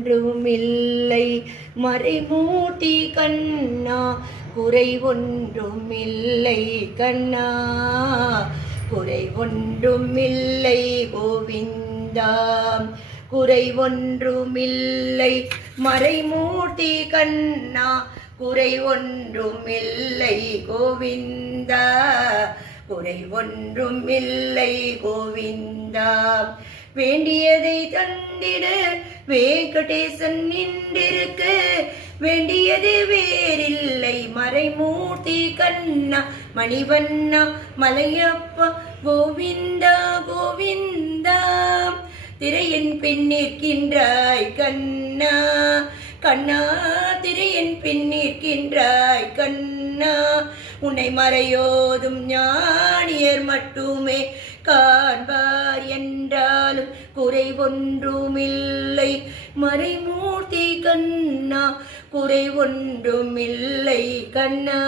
ஒன்றுமில்லை மறைமூர்த்தி கண்ணா, குறை ஒன்றுமில்லை கண்ணா, குறை ஒன்றுமில்லை கோவிந்தா, குறை ஒன்றுமில்லை மறைமூர்த்தி கண்ணா, குறை ஒன்றுமில்லை கோவிந்தா, குறை ஒன்றுமில்லை கோவிந்தா. வேண்டியதை தந்திட வெங்கடேசன் நின்றிருக்க, வேண்டியது வேறில்லை மறைமூர்த்தி கண்ணா, மணிவண்ணா மலையப்பா கோவிந்தா கோவிந்தா. திரையின் பின் நிற்கின்றாய் கண்ணா கண்ணா, திரையின் பின் நிற்கின்றாய் கண்ணா, உன்னை மறையோதும் ஞானியர் மட்டுமே காண்பார் என்றாலும் குறை ஒன்றுமில்லை மறைமூர்த்தி கண்ணா, குறை ஒன்றுமில்லை கண்ணா,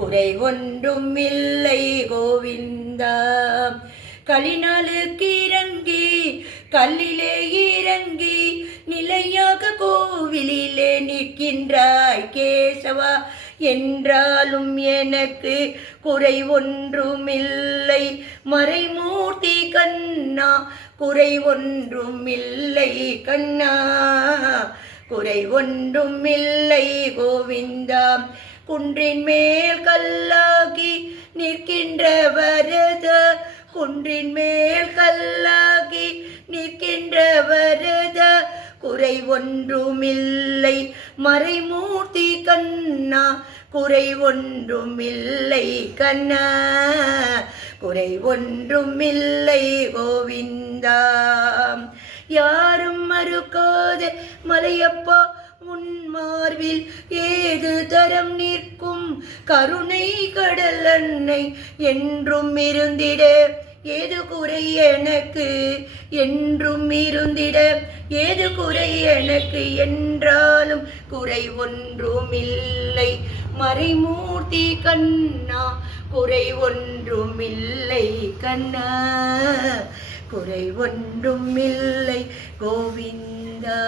குறை ஒன்றுமில்லை கோவிந்தா. களிநாளுக்கு இறங்கி கல்லிலே இறங்கி நிலையாக கோவிலிலே நிற்கின்றாய் கேசவா, என்றாலும் எனக்கு குறை ஒன்றுமில்லை மறைமூர்த்தி கண்ணா, குறை ஒன்றுமில்லை கண்ணா, குறை ஒன்றுமில்லை கோவிந்தா. குன்றின் மேல் கல்லாகி நிற்கின்ற வரத, குன்றின் மேல் கல்லாகி நிற்கின்ற வரத, குறை ஒன்றுமில்லை மறைமூர்த்தி கண்ணா, குறை ஒன்றுமில்லை கண்ணா, குறை ஒன்றுமில்லை கோவிந்தா. யாரும் மறுக்காத மலையப்பா உன் மார்பில் ஏது தரம் நிற்கும் கருணை கடல் அன்னை என்றும் இருந்திட, ஏது குறை எனக்கு என்றும் இருந்திட, ஏது குறை எனக்கு என்றாலும் குறை ஒன்றுமில்லை மறைமூர்த்தி கண்ணா, குறை ஒன்றுமில்லை கண்ணா, குறை ஒன்றுமில்லை கோவிந்தா.